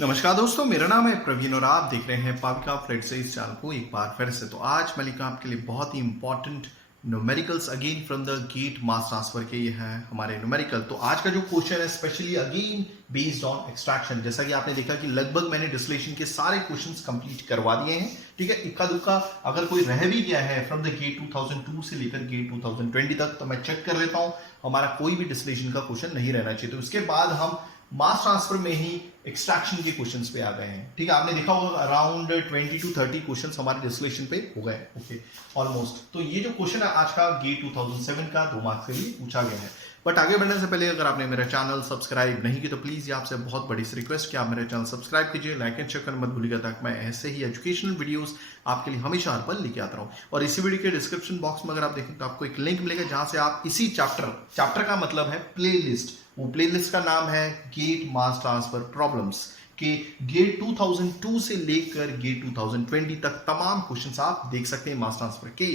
नमस्कार दोस्तों, मेरा नाम है प्रवीण और आप देख रहे हैं पाविका फ्लेट से इस चैनल को एक बार फिर से। तो आज मैं लेकर आपके लिए बहुत ही important numericals again from the GATE mass transfer के ये हैं हमारे न्यूमेरिकल। तो आज का जो क्वेश्चन है specially again based on extraction. जैसा कि आपने देखा कि लगभग मैंने डिस्टिलेशन के सारे क्वेश्चंस कंप्लीट करवा दिए हैं। ठीक है, इक्का दुक्का अगर कोई रह भी गया है फ्रॉम द गेट 2002 से लेकर गेट 2020 तक तो मैं चेक कर लेता हूं, हमारा कोई भी डिस्टिलेशन का क्वेश्चन नहीं रहना चाहिए। तो उसके बाद हम मास ट्रांसफर में ही एक्सट्रैक्शन के क्वेश्चंस पे आ गए हैं। ठीक है, आपने देखा होगा अराउंड 20 to 30 क्वेश्चंस हमारे डिस्टिलेशन पे हो गए। Okay, almost. तो ये जो क्वेश्चन है आज का गेट 2007 का 2 मार्क्स के लिए पूछा गया है। बट आगे बढ़ने से पहले अगर आपने मेरा चैनल सब्सक्राइब नहीं किया तो प्लीज ये आपसे बहुत बड़ी सी रिक्वेस्ट कि आप मेरे चैनल सब्सक्राइब कीजिए, लाइक एंड शेयर करना मत भूलिएगा ताकि मैं ऐसे ही एजुकेशनल वीडियोस आपके लिए हमेशा हर पल लेके आता रहूं। और इसी वीडियो के डिस्क्रिप्शन बॉक्स में अगर आप देखें तो आपको एक लिंक मिलेगा जहां से आप इसी चैप्टर का मतलब है प्लेलिस्ट, वो प्लेलिस्ट का नाम है गेट मास ट्रांसफर प्रॉब्लम्स के गेट 2002 से लेकर गेट 2020 तक तमाम क्वेश्चंस आप देख सकते हैं मास ट्रांसफर के।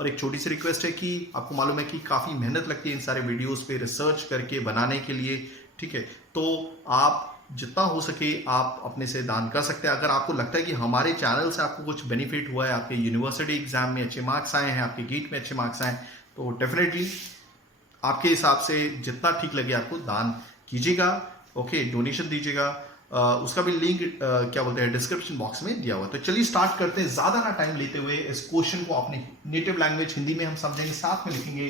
और एक छोटी सी रिक्वेस्ट है कि आपको मालूम है कि काफी मेहनत लगती है इन सारे वीडियोस पे रिसर्च करके बनाने के लिए। ठीक है, तो आप जितना हो सके आप अपने से दान कर सकते हैं। अगर आपको लगता है कि हमारे चैनल से आपको कुछ बेनिफिट हुआ है, आपके यूनिवर्सिटी एग्जाम में अच्छे मार्क्स आए हैं, आपके गेट में अच्छे मार्क्स आए हैं, तो डेफिनेटली आपके हिसाब से जितना ठीक लगे आपको दान कीजिएगा। ओके, डोनेशन दीजिएगा। उसका भी लिंक क्या बोलते हैं डिस्क्रिप्शन बॉक्स में दिया हुआ। तो चलिए स्टार्ट करते हैं ज्यादा ना टाइम लेते हुए। इस क्वेश्चन को अपने नेटिव लैंग्वेज हिंदी में हम समझेंगे, साथ में लिखेंगे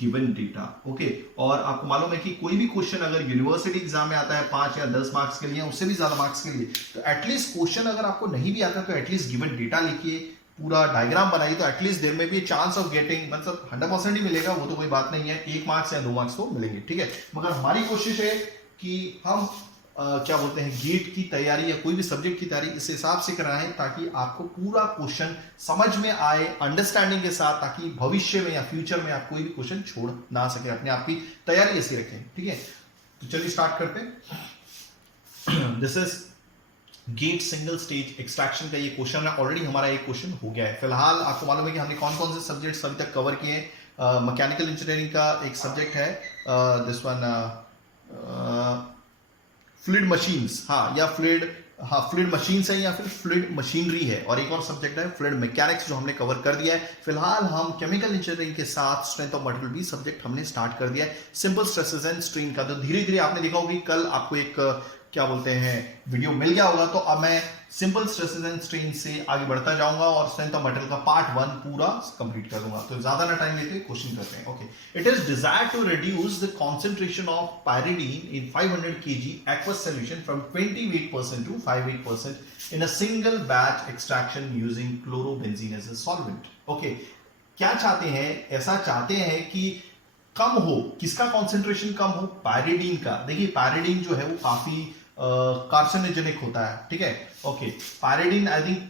गिवन डेटा। ओके, और आपको मालूम है कि कोई भी क्वेश्चन अगर यूनिवर्सिटी एग्जाम में आता है 5 या 10 मार्क्स के लिए, उससे भी ज्यादा मार्क्स के लिए, तो एटलीस्ट क्वेश्चन अगर आपको नहीं भी आता तो एटलीस्ट गिवन डेटा लिखिए, पूरा डायग्राम बनाइए, तो एटलीस्ट देयर में भी चांस ऑफ गेटिंग, मतलब 100% ही मिलेगा वो तो कोई बात नहीं है, 1 मार्क्स या 2 मार्क्स तो मिलेंगे। ठीक है, मगर हमारी कोशिश है कि हम क्या बोलते हैं गेट की तैयारी या कोई भी सब्जेक्ट की तैयारी इस हिसाब से कराएं ताकि आपको पूरा क्वेश्चन समझ में आए अंडरस्टैंडिंग के साथ, ताकि भविष्य में या फ्यूचर में आप कोई भी क्वेश्चन छोड़ ना सके। अपने आप की तैयारी ऐसी रखें। ठीक है, तो चलिए स्टार्ट करते हैं। This is get single stage extraction का ये क्वेश्चन है। ऑलरेडी हमारा एक क्वेश्चन हो गया है। फिलहाल आपको मालूम है कि हमने कौन कौन से सब्जेक्ट्स अभी तक कवर किए हैं। मैकेनिकल इंजीनियरिंग का एक सब्जेक्ट है, दिस वन फ्लूइड मशीन्स, या फ्लूइड मशीन्स है या फिर फ्लूइड मशीनरी है, और एक और सब्जेक्ट है फ्लूइड मैकेनिक्स जो हमने कवर कर दिया है। फिलहाल हम केमिकल इंजीनियरिंग के साथ स्ट्रेंथ ऑफ मटेरियल भी सब्जेक्ट हमने स्टार्ट कर दिया है, सिंपल स्ट्रेसेस एंड स्ट्रेन का। तो धीरे धीरे आपने देखा होगा कि कल आपको एक क्या बोलते हैं वीडियो मिल गया होगा, तो अब मैं सिंपल स्ट्रेसेस एंड स्ट्रेन से आगे बढ़ता जाऊंगा और स्ट्रेंथ ऑफ मटेरियल का पार्ट 1 पूरा कंप्लीट कर दूंगा। तो ज्यादा ना टाइम लेते क्वेश्चन करते हैं। Okay, it is desired to reduce the concentration of pyridine in 500 kg aqueous solution from 28% to 58% in a single batch extraction using chlorobenzene as a solvent. Okay, क्या चाहते हैं? ऐसा चाहते हैं कि कम हो, किसका कंसंट्रेशन कम हो? पायरिडीन का। देखिए पायरिडीन जो है वो काफी कार्सिनोजेनिक होता है। ठीक है, okay, pyridine I think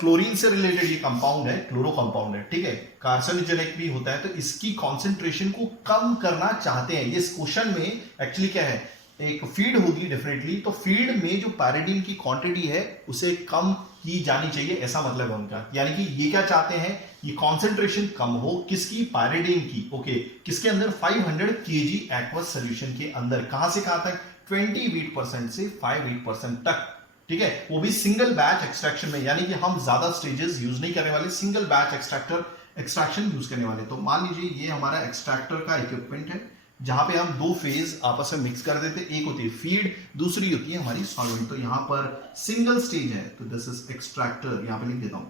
chlorine से रिलेटेड ये कंपाउंड है, क्लोरो कंपाउंड है। ठीक है, कार्सिनोजेनिक भी होता है, तो इसकी कॉन्सेंट्रेशन को कम करना चाहते हैं। ये क्वेश्चन में एक्चुअली क्या है, एक फीड होगी डेफिनेटली, तो फीड में जो पायरिडीन की क्वांटिटी है उसे कम की जानी चाहिए, ऐसा मतलब है उनका। यानी कि ये क्या चाहते हैं, ये कॉन्सेंट्रेशन कम हो, किसकी? पायरिडीन की। ओके, किसके अंदर? 500 kg एक्वस सोल्यूशन के अंदर। कहां से कहां तक? 28% से 58% तक। ठीक है, वो भी सिंगल बैच एक्सट्रैक्शन में, यानी कि हम ज्यादा स्टेजेस यूज नहीं करने वाले, सिंगल बैच एक्सट्रैक्शन यूज करने वाले। तो मान लीजिए ये हमारा एक्सट्रैक्टर का इक्विपमेंट है जहां पे हम 2 फेज आपस में मिक्स कर देते हैं। एक होती है फीड, दूसरी होती है हमारी सॉल्वेंट। तो यहां पर सिंगल स्टेज है, तो दिस इज एक्सट्रैक्टर, यहां पे लिख देता हूं।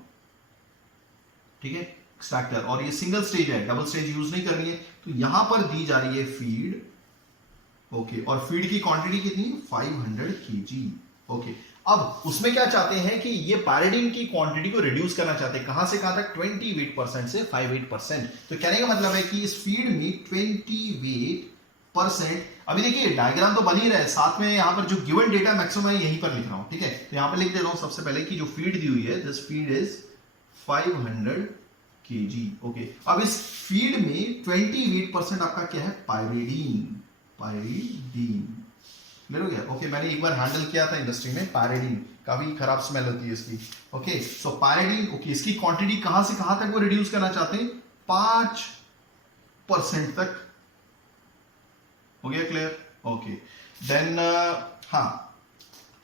ठीक है, एक्सट्रैक्टर, और ये सिंगल स्टेज है, डबल स्टेज यूज नहीं करनी है। तो यहां पर दी जा रही है फीड। ओके, और फीड की क्वांटिटी कितनी? 500 kg। ओके, अब उसमें क्या चाहते हैं कि ये पायरिडीन की क्वांटिटी को रिड्यूस करना चाहते हैं। कहां से कहां तक? 28% से 58%। तो कहने का मतलब है कि इस फीड में 28%। अभी देखिए डायग्राम तो बन ही रहा है, साथ में यहां पर जो गिवन डेटा मैक्सिमम है यहीं पर लिख रहा हूं। ठीक है, तो यहां पर लिख दे रहा हूं सबसे पहले कि जो फीड दी हुई है, this feed is 500 kg। Okay, अब इस फीड में 28% आपका क्या है? पायरिडीन। क्लियर हो गया? ओके, मैंने एक बार हैंडल किया था इंडस्ट्री में, पायरिडीन काफी खराब स्मेल होती है इसकी। ओके, सो पायरिडीन, ओके, इसकी क्वांटिटी कहां से कहां तक वो रिड्यूस करना चाहते हैं? 5% तक। हो गया क्लियर? ओके, देन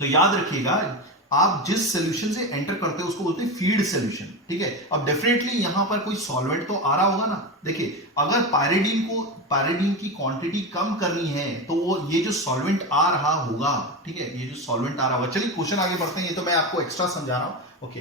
तो याद रखिएगा, आप जिस सॉल्यूशन से एंटर करते हो उसको बोलते हैं फीड सॉल्यूशन, ठीक है। अब डेफिनेटली यहां पर कोई सॉल्वेंट तो आ रहा होगा ना। देखिए, अगर पायरिडीन की क्वांटिटी कम करनी है तो वो ये जो सॉल्वेंट आ रहा होगा, ठीक है, ये जो सॉल्वेंट आ रहा होगा। चलिए क्वेश्चन आगे बढ़ते हैं, ये तो मैं आपको एक्स्ट्रा समझा रहा हूं। Okay,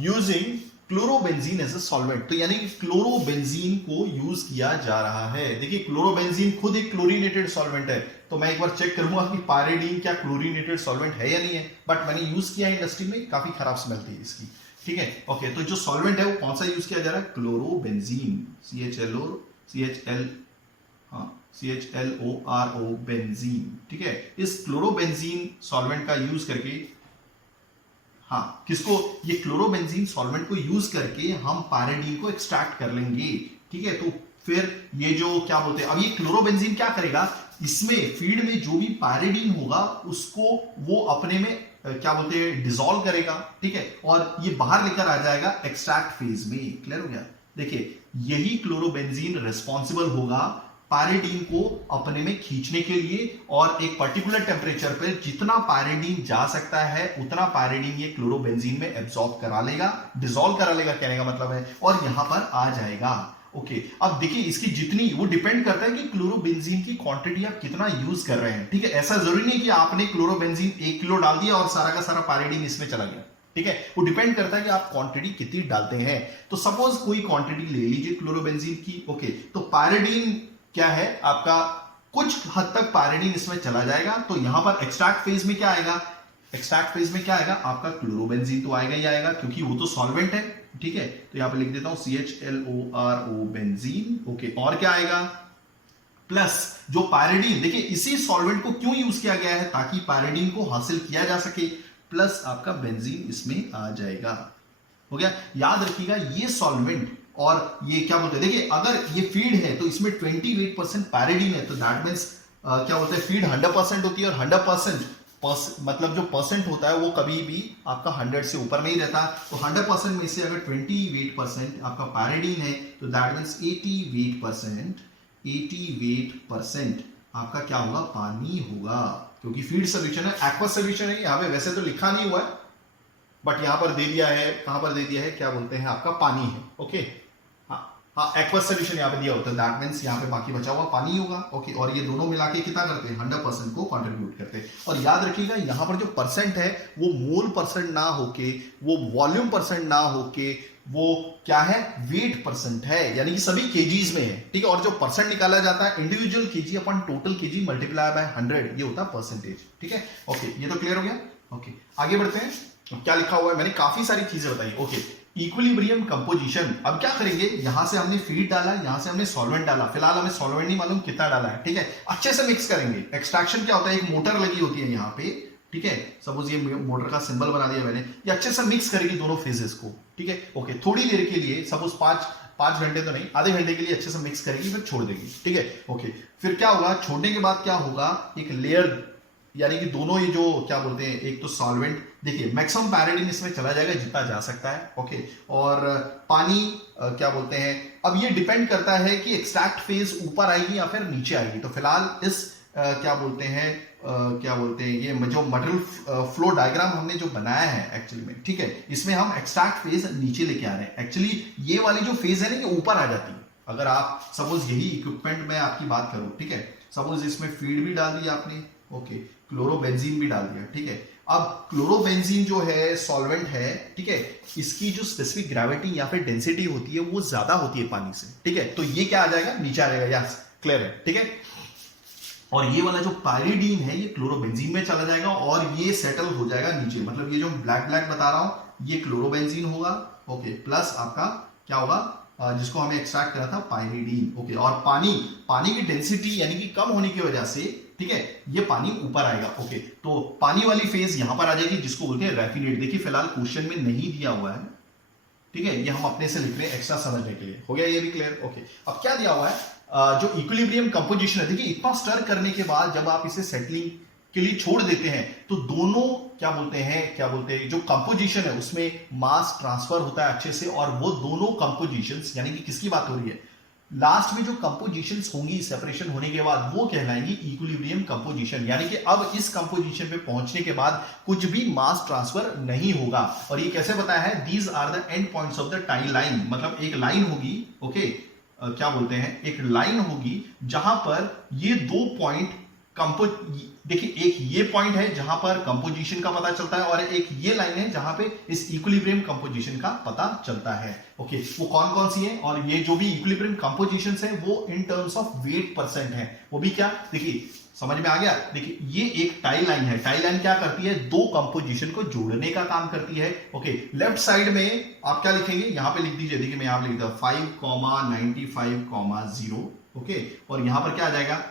using chlorobenzene as a solvent, तो यानी कि क्लोरोबेंजीन को यूज किया जा रहा है। देखिए, क्लोरोबेंजीन खुद एक क्लोरीनेटेड सॉल्वेंट है, तो मैं एक बार चेक करूंगा कि पायरिडीन क्या क्लोरीनेटेड सॉल्वेंट है या नहीं है, बट मैंने यूज किया है इंडस्ट्री में, काफी खराब स्मेल थी इसकी, ठीक है। ओके, तो जो सॉल्वेंट है वो कौन सा यूज किया जा रहा है? क्लोरोबेंजीन, CHLORO बेंजीन, ठीक है। इस क्लोरोबेंजीन सॉल्वेंट का यूज करके, हाँ, किसको? ये क्लोरोबेंजीन सॉल्वेंट को यूज करके हम पायरिडीन को एक्सट्रैक्ट कर लेंगे, ठीक है। तो फिर ये जो क्या बोलते हैं, अब ये क्लोरोबेंजीन क्या करेगा, इसमें फीड में जो भी पायरिडीन होगा उसको वो अपने में क्या बोलते हैं, डिसॉल्व करेगा, ठीक है, और ये बाहर लेकर आ जाएगा एक्सट्रैक्ट फेज में। क्लियर हो गया? देखिए, यही क्लोरोबेंजीन रिस्पॉन्सिबल होगा पायरिडीन को अपने में खींचने के लिए, और एक पर्टिकुलर टेम्परेचर पर जितना पायरिडीन जा सकता है उतना पायरिडीन ये क्लोरोबेंजीन में एब्सॉर्ब करा लेगा, डिसॉल्व करा लेगा, कहने का मतलब है, और यहां पर आ जाएगा। ओके, अब देखिए इसकी जितनी, वो डिपेंड करता है कि क्लोरोबेंजीन की क्वांटिटी आप कितना यूज कर रहे हैं, ठीक है। ऐसा जरूरी नहीं कि आपने क्लोरोबेंजीन 1 किलो डाल दिया और सारा का सारा पायरिडीन इसमें चला गया, ठीक है। वो डिपेंड करता है कि आप क्वांटिटी कितनी डालते हैं। तो सपोज कोई क्वांटिटी ले लीजिए क्लोरोबेंजीन की, ओके, तो पायरिडीन क्या है आपका, कुछ हद तक पायरिडीन इसमें चला जाएगा, तो यहां पर एक्सट्रैक्ट फेज में क्या आएगा, एक्सट्रैक्ट फेज में क्या आएगा आपका, क्लोरोबेंजीन तो आएगा ही आएगा, क्योंकि वो तो सॉल्वेंट है, ठीक है। तो यहां पे लिख देता हूं CHLORO बेंजीन, ओके, और क्या आएगा, प्लस जो पायरिडीन, देखिए इसी सॉल्वेंट को क्यों यूज किया गया है, ताकि पायरिडीन को हासिल किया जा सके, प्लस आपका बेंजीन इसमें आ जाएगा। हो गया? याद रखिएगा, ये सॉल्वेंट और ये क्या बोलते हैं, देखिए अगर ये फीड है तो इसमें 28% पायरिडीन है, तो दैट मींस क्या बोलते हैं, फीड 100% होती है, और 100% मतलब जो परसेंट होता है वो कभी भी आपका 100 से ऊपर नहीं रहता। तो 100% में से अगर 28% आपका पायरिडीन है तो दैट मींस 88% आपका क्या होगा, पानी होगा, क्योंकि फीड सोल्यूशन है, एक्वा सोल्यूशन है। यहाँ पे वैसे तो लिखा नहीं हुआ है, बट यहां पर दे दिया है, कहां पर दे दिया है, क्या बोलते हैं, आपका पानी है, ओके। हाँ, एक्वस सोल्यूशन यहाँ पे दिया होता है, दैट मींस यहाँ पे बाकी बचा हुआ पानी होगा, ओके। और ये दोनों मिला के कितना करते हैं, 100% को कंट्रीब्यूट करते हैं। और याद रखिएगा, यहाँ पर जो परसेंट है वो मोल परसेंट ना होके, वो वॉल्यूम परसेंट ना होके, वो क्या है, वेट परसेंट है, यानी कि सभी केजीज में है, ठीक है। और जो परसेंट निकाला जाता है individual KG upon total KG multiply by 100, ये होता है परसेंटेज, ठीक है। ओके, ये तो क्लियर हो गया। ओके, आगे बढ़ते हैं। क्या लिखा हुआ है, मैंने काफी सारी चीजें बताई, ओके। इक्विलिब्रियम कंपोजिशन, अब क्या करेंगे, यहां से हमने फीड डाला, यहां से हमने सॉल्वेंट डाला, फिलहाल हमें सॉल्वेंट नहीं मालूम कितना डाला है, ठीक है। अच्छे से मिक्स करेंगे। एक्सट्रैक्शन क्या होता है, एक मोटर लगी होती है यहाँ पे, ठीक है। सपोज ये मोटर का सिंबल बना दिया मैंने, ये अच्छे से मिक्स करेगी दोनों फेजेस को, ठीक है। ओके, थोड़ी देर के लिए, सपोज 5 घंटे तो नहीं, आधे घंटे के लिए अच्छे से मिक्स करेगी, फिर छोड़ देगी, ठीक है। ओके, फिर क्या होगा, छोड़ने के बाद क्या होगा, एक लेयर, यानी कि दोनों ये जो क्या बोलते हैं, एक तो सॉल्वेंट, देखिए मैक्सिमम पायरिडीन इसमें चला जाएगा जितना जा सकता है, ओके। और पानी क्या बोलते हैं, अब ये डिपेंड करता है कि एक्सट्रैक्ट फेज ऊपर आएगी या फिर नीचे आएगी। तो फिलहाल इस क्या बोलते हैं, ये जो मटेरियल फ्लो डायग्राम हमने जो बनाया है एक्चुअली में, ठीक है, इसमें हम एक्सट्रैक्ट फेज नीचे लेके आ रहे हैं। एक्चुअली ये वाली जो फेज है ना, ये ऊपर आ जाती है। अगर आप सपोज यही इक्विपमेंट में आपकी बात करूं, ठीक है, सपोज इसमें फीड भी डाल दी आपने, ओके, क्लोरोबेंजीन भी डाल दिया, ठीक है। अब क्लोरोबेंजीन जो है सॉल्वेंट है, ठीक है, इसकी जो स्पेसिफिक ग्रेविटी या फिर डेंसिटी होती है वो ज्यादा होती है पानी से, ठीक है। तो ये क्या आ जाएगा, नीचे आ जाएगा, यस, क्लियर है, ठीक है। और ये वाला जो पायरिडीन है ये क्लोरोबेंजीन में चला जाएगा और ये सेटल हो जाएगा नीचे, मतलब ये जो ब्लैक ब्लैक बता रहा हूं ये क्लोरोबेंजीन होगा, ओके, प्लस आपका क्या होगा, जिसको हमें एक्सट्रैक्ट करा था, पायरिडीन, ओके। और पानी की डेंसिटी यानी कि कम होने की वजह से, ठीक है, ये पानी ऊपर आएगा, ओके। तो पानी वाली फेज यहां पर आ जाएगी, जिसको बोलते हैं रैफिनेट। देखिए फिलहाल क्वेश्चन में नहीं दिया हुआ है, ठीक है, ये हम अपने से लिख रहे हैं एक्स्ट्रा समझने के लिए। हो गया ये भी क्लियर, ओके। अब क्या दिया हुआ है, जो इक्विलिब्रियम कंपोजिशन है, देखिए इतना स्टर करने के बाद जब आप इसे सेटलिंग के लिए छोड़ देते हैं तो दोनों क्या बोलते हैं जो कंपोजिशन है उसमें मास ट्रांसफर होता है अच्छे से, और वो दोनों कंपोजिशंस, यानी कि किसकी बात हो रही है, लास्ट में जो कंपोजिशंस होंगी सेपरेशन होने के बाद वो कहलाएंगी इक्विलिब्रियम कंपोजिशन, यानी कि अब इस कंपोजिशन पे पहुंचने के बाद कुछ भी मास ट्रांसफर नहीं होगा। और ये कैसे बताया है, these are the end points of the tie line, मतलब एक लाइन होगी, ओके, क्या बोलते हैं, एक लाइन होगी जहां पर ये दो पॉइंट देखिए, एक ये पॉइंट है जहां पर कंपोजिशन का पता चलता है और एक ये लाइन है जहां पे इस इक्विलिब्रियम कंपोजिशन का पता चलता है। ओके, वो कौन कौन सी है, और ये जो भी इक्विलिब्रियम कंपोजिशंस है वो in terms of weight percent है। वो भी क्या, देखिए समझ में आ गया। देखिए ये एक टाई लाइन है, टाई लाइन क्या करती है, दो कंपोजिशन को जोड़ने का काम करती है। ओके, लेफ्ट साइड में आप क्या लिखेंगे, यहां पे लिख दीजिए, देखिए मैं यहां पे लिखता हूं 5,95,0, ओके, और यहां पर क्या आ जाएगा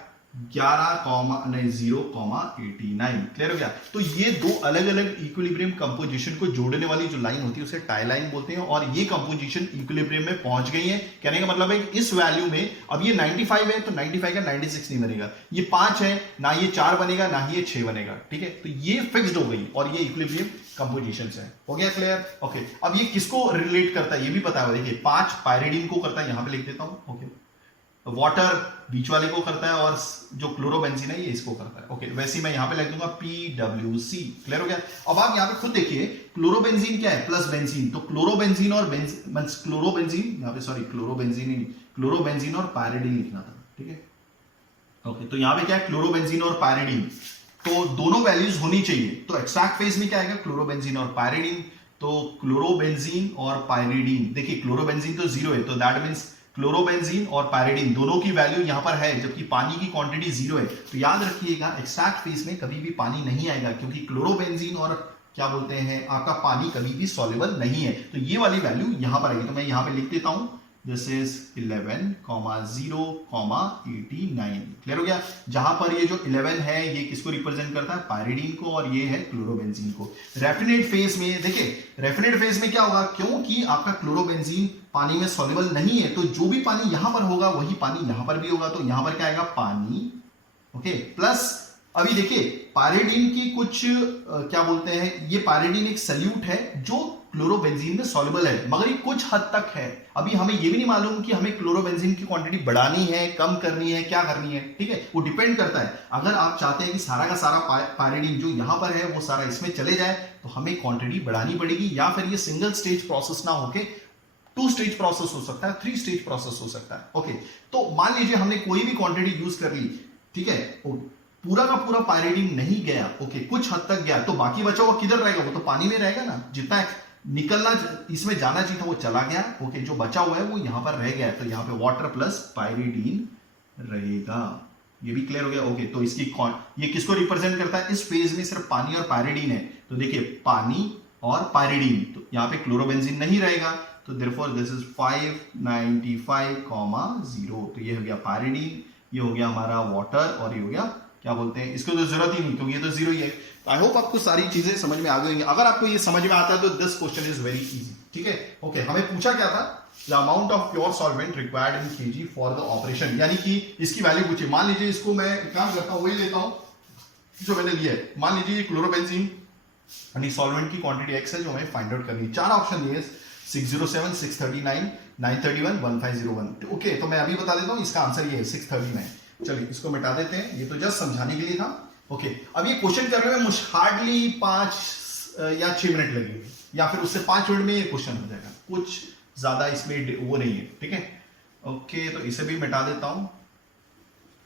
0,89, क्लियर हो गया। तो ये दो अलग अलग इक्विलिब्रियम कंपोजिशन को जोड़ने वाली जो लाइन होती है उसे टाई लाइन बोलते हैं, और ये कंपोजिशन इक्विलिब्रियम में पहुंच गई है। कहने का मतलब है कि इस वैल्यू में, अब ये 95 है तो 95 का 96 नहीं बनेगा, ये 5 है ना, ये 4 बनेगा ना ही ये 6 बनेगा, ठीक है, तो ये फिक्स्ड हो गई और ये इक्विलिब्रियम कंपोजिशन है। हो गया क्लियर। ओके, अब ये किसको रिलेट करता है ये भी पता है, देखिए 5 पायरिडीन को करता है, यहां पे लिख देता हूं, ओके, वाटर बीच वाले को करता है और जो क्लोरोबेंजीन है ये इसको करता है। ओके, वैसे ही मैं यहां पे लिख दूंगा PWC, क्लियर हो गया। अब आप यहां पे खुद देखिए, क्लोरोबेंजीन क्या है, प्लस बेंजीन, तो क्लोरोबेंजीन और क्लोरोबेंजीन, यहां पे सॉरी क्लोरोबेंजीन ही नहीं, क्लोरोबेंजीन और पायरिडीन लिखना था, ठीक है। ओके, तो यहां पे क्या है, क्लोरोबेंजीन और पायरिडीन, तो दोनों वैल्यूज होनी चाहिए। तो एक्सट्रैक्ट फेज में क्या आएगा, क्लोरोबेंजीन और पायरिडीन, तो क्लोरोबेंजीन और पायरिडीन, देखिए क्लोरोबेंजीन तो 0 है, तो दैट मींस क्लोरोबेंजीन और पायरिडीन दोनों की वैल्यू यहां पर है, जबकि पानी की क्वांटिटी 0 है। तो याद रखिएगा एक्सट्रैक्ट फेज में कभी भी पानी नहीं आएगा, क्योंकि क्लोरोबेंजीन और क्या बोलते हैं आपका पानी कभी भी सॉल्युबल नहीं है। तो ये वाली वैल्यू यहां पर आएगी, तो मैं यहां पे लिख देता हूं, दिस इज 11,0,89, क्लियर हो गया। जहां पर ये जो 11 है ये किसको रिप्रेजेंट करता है, पायरिडीन को, और ये है क्लोरोबेंजीन को। रेफिनेट फेज में देखिए, रेफिनेट फेज में क्या होगा, क्योंकि आपका क्लोरोबेंजीन पानी में सॉल्युबल नहीं है, तो जो भी पानी यहां पर होगा वही पानी यहां पर भी होगा, तो यहां पर क्या आएगा, पानी, ओके, प्लस अभी देखिए पायरिडीन की कुछ क्या बोलते हैं, ये पायरिडीन एक सल्यूट है जो क्लोरोबेंजीन में सॉल्युबल है, मगर ये कुछ हद तक है। अभी हमें ये भी नहीं मालूम कि हमें क्लोरोबेंजीन की क्वांटिटी बढ़ानी है, कम करनी है, क्या करनी है, ठीक है, वो डिपेंड करता है। अगर आप चाहते हैं कि सारा का सारा पायरिडीन जो यहां पर है वो सारा इसमें चले जाए, तो हमें क्वांटिटी बढ़ानी पड़ेगी, या फिर ये सिंगल स्टेज प्रोसेस ना होके 2 स्टेज प्रोसेस हो सकता है, 3 स्टेज प्रोसेस हो सकता है। ओके, तो मान लीजिए हमने कोई भी क्वांटिटी यूज कर ली, ठीक है, पूरा का पूरा पायरिडीन नहीं गया, ओके, कुछ हद तक गया, तो बाकी बचा हुआ किधर रहेगा, वो तो पानी में रहेगा ना, जितना निकलना इसमें जाना चाहिए था वो चला गया, ओके, जो बचा हुआ है वो यहां पर रह गया, तो यहां पे वाटर प्लस पायरिडीन रहेगा। ये भी क्लियर हो गया। ओके, तो इसकी ये किसको रिप्रेजेंट करता है, इस फेज में सिर्फ पानी और पायरिडीन है, तो देखिए पानी और पायरिडीन, तो यहां पे क्लोरोबेंजीन नहीं रहेगा, तो देयरफॉर दिस इज 595,0, तो ये हो गया पायरिडीन, ये हो गया हमारा वाटर, और ये हो गया क्या बोलते हैं, इसको तो जरूरत ही नहीं क्योंकि ये तो 0 ही है। आई होप आपको सारी चीजें समझ में आ गई होंगी। अगर आपको ये समझ में आता है तो this question is very easy, ठीक है। ओके, हमें पूछा क्या था, the amount of pure solvent required in KG for the operation, यानी कि इसकी वैल्यू पूछी। मान लीजिए इसको मैं काम करता हूं, वही लेता हूं जो मैंने लिया है, मान लीजिए क्लोरोबेंजीन यानी सॉल्वेंट की क्वांटिटी x है जो हमें फाइंड आउट करनी है। 4 ऑप्शन दिए, 607, 639, 931, 1501। ओके, तो मैं अभी बता देता हूं, इसका आंसर ये है 639। चलिए इसको मिटा देते हैं, ये तो जस्ट समझाने के लिए था। ओके, अब ये क्वेश्चन करने में मुझे हार्डली 5 या 6 मिनट लगेंगे, या फिर उससे 5 मिनट में ये क्वेश्चन हो जाएगा, कुछ ज्यादा इसमें वो नहीं है, ठीक है। ओके, तो इसे भी मिटा देता हूं,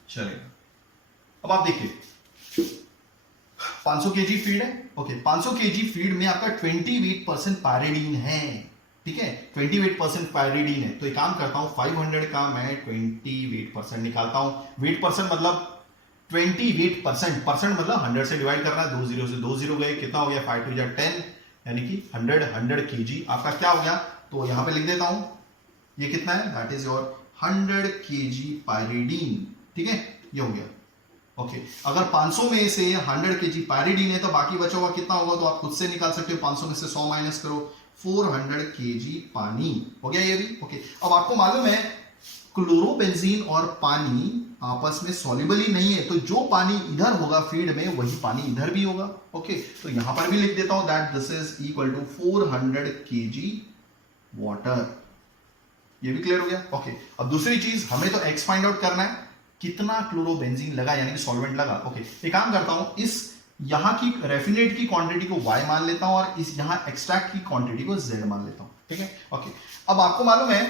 चलेगा। अब आप देखिए 500 केजी फीड है, ओके, 500 केजी फीड में आपका 28% पायरिडीन है, ठीक है, 28% पायरिडीन है। तो एक काम करता हूं, 500 का मैं 28% निकालता हूं। वेट परसेंट मतलब 28%, परसेंट मतलब 100 से डिवाइड करना, 2 0 से 2 0 गए, कितना हो गया, 5 2 10, यानी कि 100 केजी आपका क्या हो गया, तो यहां पे लिख देता हूं, ये कितना है, that is your 100 KG pyridine, ठीक है, ये हो गया। ओके, अगर 500 में से 100 केजी पायरिडीन है तो बाकी बचा हुआ कितना होगा, तो आप खुद से निकाल सकते हो, 500 में से 100 माइनस करो, 400 केजी पानी हो गया ये भी। ओके, अब आपको मालूम है क्लोरोबेंजीन और पानी आपस में सॉल्युबल ही नहीं है, तो जो पानी इधर होगा फीड में वही पानी इधर भी होगा। ओके, तो यहां पर भी लिख देता हूं that this is equal to 400 KG water. ये भी क्लियर हो गया। ओके, अब दूसरी चीज हमें तो एक्स फाइंड आउट करना है, कितना क्लोरोबेंजीन लगा यानी कि सॉल्वेंट लगा। ओके, एक काम करता हूं, इस यहां की रेफिनेट की क्वांटिटी को y मान लेता हूं और इस यहां एक्सट्रैक्ट की क्वांटिटी को z मान लेता हूं, ठीक है। ओके, अब आपको मालूम है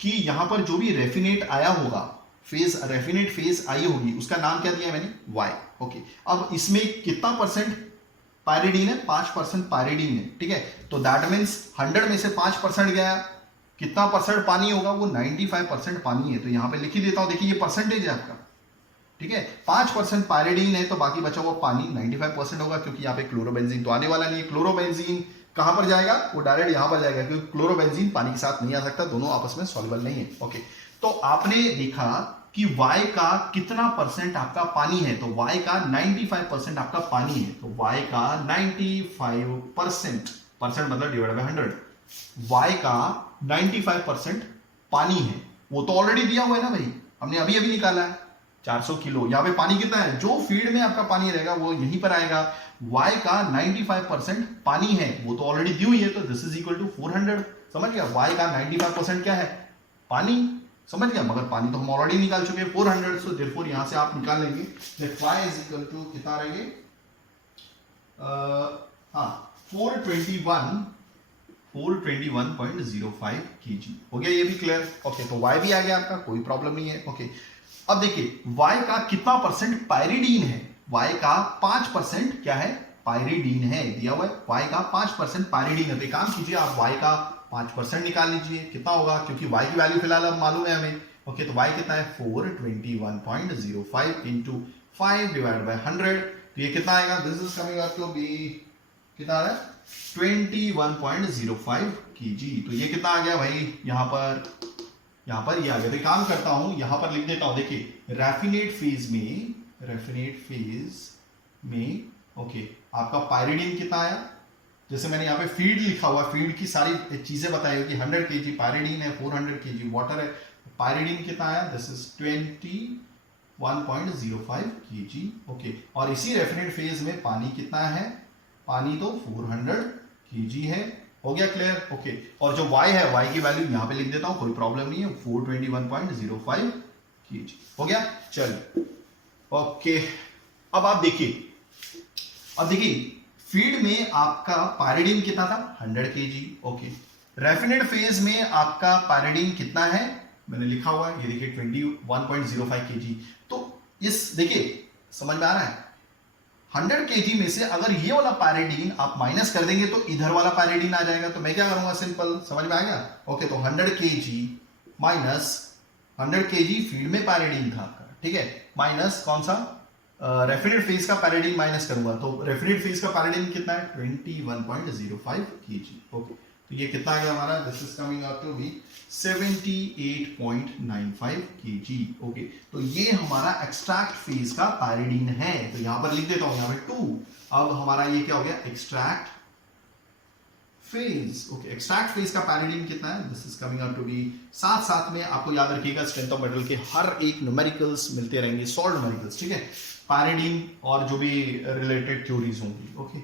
कि यहां पर जो भी रेफिनेट आया होगा, फेज रेफिनेट फेज आई होगी, उसका नाम क्या दिया मैंने, y। ओके, अब इसमें कितना परसेंट पायरिडीन है, 5% पायरिडीन है, ठीक है। तो दैट मीन्स 100 में से 5% गया, कितना परसेंट पानी होगा, वो 95% पानी है। तो यहां पे लिख ही देता हूं, देखिए ये परसेंटेज है आपका, ठीक है। 5% पायरिडीन है तो बाकी बचा हुआ पानी 95% होगा, क्योंकि यहाँ पे क्लोरोबेंजीन तो आने वाला नहीं है। क्लोरोबेंजीन कहां पर जाएगा, वो डायरेक्ट यहां पर जाएगा, क्योंकि क्लोरोबेंजीन पानी के साथ नहीं आ सकता, दोनों आपस में सॉल्युबल नहीं है। ओके, तो आपने देखा कि y का कितना परसेंट आपका पानी है, तो y का 95% आपका पानी है, तो y का 95% परसेंट मतलब डिवाइड बाय 100, y का 95% पानी है, वो तो ऑलरेडी दिया हुआ है ना भाई, हमने अभी अभी निकाला है 400 किलो। यहां पे पानी कितना है, जो फील्ड में आपका पानी रहेगा वो यहीं पर आएगा। y का 95% पानी है, वो तो ऑलरेडी दी हुई है, तो दिस इज इक्वल टू 400। समझ गया, y का 95% क्या है, पानी, समझ गया। मगर पानी तो हम ऑलरेडी निकाल चुके हैं 400, सो देयरफॉर यहां से आप निकाल लेंगे that y is equal to कितना रहेंगे, हाँ 421.05 kg हो गया, ये भी क्लियर। ओके, तो y भी आ गया आपका, कोई प्रॉब्लम नहीं है। ओके, अब देखिए y का कितना परसेंट पायरिडीन है, y का 5% क्या है, पायरिडीन है, दिया हुआ है y का 5% पायरिडीन है। तो काम कीजिए, आप y का 5% निकाल लीजिए, कितना होगा, क्योंकि y की वैल्यू फिलहाल अब मालूम है हमें। ओके, तो y कितना है, 421.05 इंटू 5 डिवाइड बाय 100, तो ये कितना आएगा, this is coming up to be कितना आ रहा है, 21.05 kg। तो ये कितना आ गया भाई, यहां पर ये आ गया। तो काम करता हूं, यहां पर लिख देता हूं, देखिए रैफिनेट फेज में ओके आपका पायरिडीन कितना आया, जैसे मैंने यहाँ पे फील्ड लिखा हुआ, फील्ड की सारी चीजें बताई कि 100 kg पायरिडीन है, 400 kg वाटर है, पायरिडीन कितना आया, दिस इज 21.05 kg। ओके, और इसी रेफिनेट फेज में पानी कितना है, पानी तो 400 kg है, हो गया क्लियर। ओके, और जो y है, y की वैल्यू यहां पे लिख देता हूं, कोई प्रॉब्लम नहीं है, 421.05 kg हो गया। चलिए ओके, अब देखिए फीड में आपका पायरिडीन कितना था, 100 kg। ओके, रेफिनेट फेज में आपका पायरिडीन कितना है, मैंने लिखा हुआ है, ये देखिए 21.05 kg। तो इस देखिए समझ में आ रहा है, 100 kg में से अगर ये वाला पायरिडीन आप माइनस कर देंगे तो इधर वाला पायरिडीन आ जाएगा। तो मैं क्या करूंगा, सिंपल, समझ में आ गया। ओके, तो 100 kg माइनस 100 kg फील्ड में पायरिडीन था आपका, ठीक है, माइनस कौन सा, रेफिनेट फेज का पायरिडीन माइनस करूंगा, तो रेफिनेट फेज का पायरिडीन कितना है, 21.05 kg। ओके, तो ये कितना आ गया हमारा, this is coming out to be 78.95 kg। Okay, तो ये हमारा एक्सट्रैक्ट फेज का पायरिडीन है, तो यहां पर लिख देता हूं, यहां पे 2। अब हमारा ये क्या हो गया, extract phase. Okay, extract phase का पायरिडीन कितना है, this is coming out to be, साथ में आपको याद रखिएगा स्ट्रेंथ ऑफ मेटल के हर एक न्यूमेरिकल्स मिलते रहेंगे, सॉल्व न्यूमेरिकल्स, ठीक है, पायरिडीन और जो भी रिलेटेड थ्योरीज होंगी। ओके,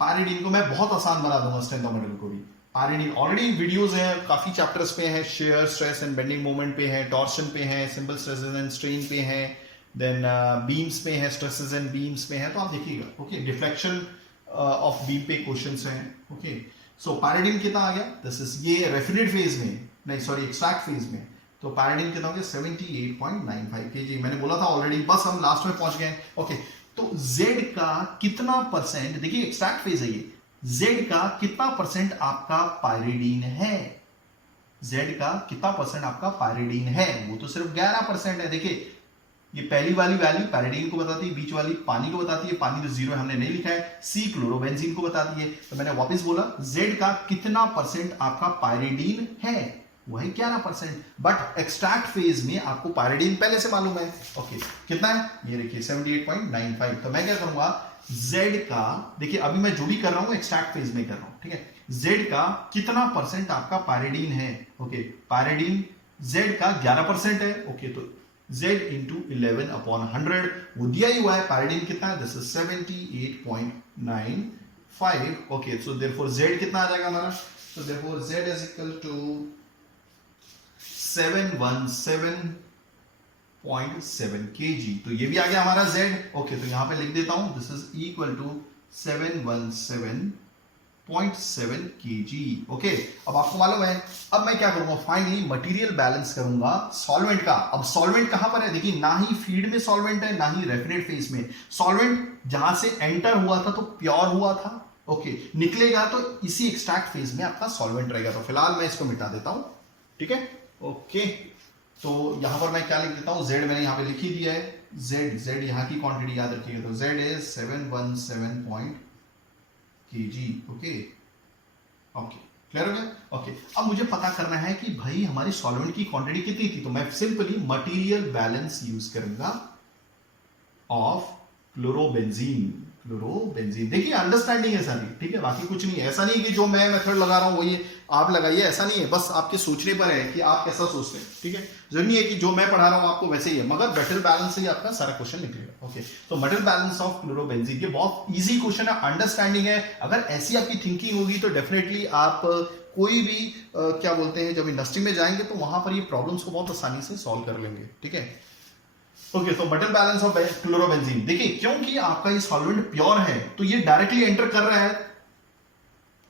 पायरिडीन को मैं बहुत आसान बना दूंगा, स्ट्रेंथ ऑफ मेटल को भी। पायरिडीन ऑलरेडी वीडियोस हैं, काफी चैप्टर्स पे हैं, shear stress and bending moment पे है, टॉर्शन पे है, सिंपल स्ट्रेसेस एंड स्ट्रेन पे है, देन बीम्स पे है, स्ट्रेसेस एंड बीम्स पे है, तो आप देखिएगा। ओके, डिफ्लेक्शन ऑफ बीम पे क्वेश्चंस हैं। ओके, सो पायरिडीन कितना आ गया, दिस इज ये रेफिनेट फेज में, नहीं सॉरी एक्सट्रैक्ट फेज में, तो पायरिडीन कितना हो गया, 78.95 kg। मैंने बोला था ऑलरेडी, बस हम लास्ट में पहुंच गए। ओके, तो Z का कितना परसेंट, देखिए एक्सट्रैक्ट फेज है ये, Z का कितना परसेंट आपका पायरिडीन है, Z का कितना परसेंट आपका पायरिडीन है, वो तो सिर्फ 11% है। देखिए ये पहली वाली वैल्यू पायरिडीन को बताती है, बीच वाली पानी को बताती है, पानी तो 0 हमने नहीं लिखा है, C क्लोरोबेंजीन को बताती है। तो मैंने वापस बोला Z का कितना परसेंट आपका पायरिडीन है, वही 11%, बट एक्सट्रैक्ट फेज में आपको पायरिडीन पहले से मालूम है। ओके, कितना है, ये देखिए 78.95। तो मैं क्या करूंगा, Z का, देखिए अभी मैं जो भी कर रहा हूं एक्सट्रैक्ट फेज में कर रहा हूं, ठीक है, Z का कितना परसेंट आपका पायरिडीन है। ओके, पायरिडीन Z का 11% है। ओके, तो Z इंटू 11/100 वो दिया ही हुआ है, पायरिडीन कितना है, this is 78.95। Okay, so therefore Z कितना आ जाएगा हमारा, so therefore Z is equal to 717.7 kg। तो ये भी आ गया हमारा Z। ओके, तो यहां पे लिख देता हूं this is equal to 717.7 kg। Okay, अब आपको मालूम है, अब मैं क्या करूंगा, फाइनली मटेरियल बैलेंस करूंगा सॉल्वेंट का। अब सॉल्वेंट कहां पर है, देखिए ना ही फीड में सॉल्वेंट है ना ही रेफिनेट फेज में। सॉल्वेंट जहां से एंटर हुआ था तो प्योर हुआ था, ओके, निकलेगा तो इसी एक्सट्रैक्ट फेज में आपका सॉल्वेंट रहेगा। तो फिलहाल मैं इसको मिटा देता हूं, ठीक है। ओके, तो यहां पर मैं क्या लिख देता हूं, Z मैंने यहां पे लिख ही दिया है। Z यहां की क्वांटिटी याद रखिएगा, तो Z is 717 kg। Okay, clear हो गया। ओके, अब मुझे पता करना है कि भाई हमारी सॉल्वेंट की क्वांटिटी कितनी थी, तो मैं सिंपली मटेरियल बैलेंस यूज करूंगा ऑफ क्लोरोबेंजीन। देखिए अंडरस्टैंडिंग है सारी, ठीक है, बाकी कुछ नहीं है। ऐसा नहीं है कि जो मैं मेथड लगा रहा हूं वही आप लगाइए, ऐसा नहीं है, बस आपके सोचने पर है कि आप कैसा सोचते हैं, ठीक है। जरूरी नहीं है कि जो मैं पढ़ा रहा हूं आपको वैसे ही है, मगर मेटल बैलेंस से ही आपका सारा क्वेश्चन निकलेगा। ओके, तो मेटल बैलेंस ऑफ क्लोरोबेंजीन, ये बहुत इजी क्वेश्चन है, अंडरस्टैंडिंग है। अगर ऐसी आपकी थिंकिंग होगी तो डेफिनेटली आप कोई भी क्या बोलते हैं, जब इंडस्ट्री में जाएंगे तो वहां पर ये प्रॉब्लम्स को बहुत आसानी से सॉल्व कर लेंगे, ठीक है। ओके, तो मेटल बैलेंस ऑफ क्लोरोबेंजीन, देखिए क्योंकि आपका ये सॉल्वेंट प्योर है तो ये डायरेक्टली एंटर कर रहा है,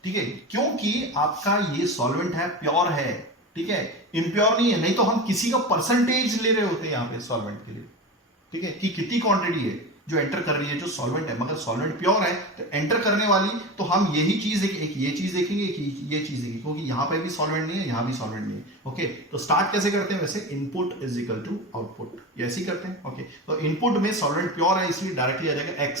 ठीक है, क्योंकि आपका ये सॉल्वेंट है, प्योर है, ठीक है, इम्प्योर नहीं है। नहीं तो हम किसी का परसेंटेज ले रहे होते हैं यहां पे सॉल्वेंट के लिए, ठीक है, कि कितनी क्वांटिटी है जो एंटर कर रही है, जो सॉल्वेंट है। मगर सॉल्वेंट प्योर है तो एंटर करने वाली, तो हम यही चीज एक ये चीज देखेंगे, एक ये चीज देखेंगे, क्योंकि यहां पे भी सॉल्वेंट नहीं है, यहां भी सॉल्वेंट नहीं है। ओके, तो स्टार्ट कैसे करते हैं, वैसे input is equal to output, ऐसे ही करते हैं। ओके, तो इनपुट में सॉल्वेंट प्योर है इसलिए डायरेक्टली आ जाएगा x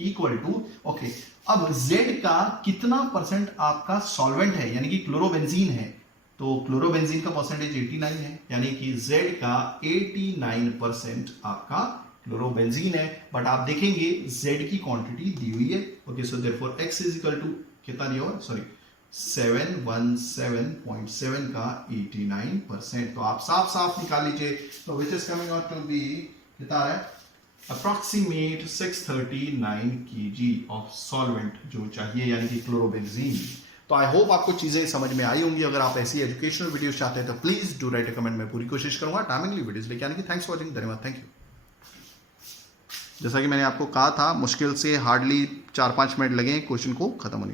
इक्वल टू, ओके, अब Z का कितना परसेंट आपका सॉल्वेंट है, यानी कि क्लोरोबेंजीन है, तो क्लोरोबेंजीन का परसेंटेज 89 है, यानी कि Z का 89% आपका क्लोरोबेंजीन है। बट आप देखेंगे Z की क्वांटिटी दी हुई है। Okay, so therefore x is equal to कितना दिया हुआ, सॉरी 717.7 का 89%। तो आप साफ साफ निकाल लीजिए, तो which is coming out to be कितना है, अप्रॉक्सीमेट 639 kg ऑफ सॉल्वेंट जो चाहिए, यानी कि क्लोरोबेंजीन। तो आई होप आपको चीजें समझ में आई होंगी। अगर आप ऐसी एजुकेशनल वीडियोस चाहते हैं तो please do right a comment, मैं पूरी कोशिश करूंगा टाइमिंगली वीडियोस लेके आने की। थैंक्स फॉर वॉचिंग, धन्यवाद, थैंक यू। जैसा कि मैंने आपको कहा था, मुश्किल से हार्डली 4-5 मिनट लगे क्वेश्चन को खत्म होने।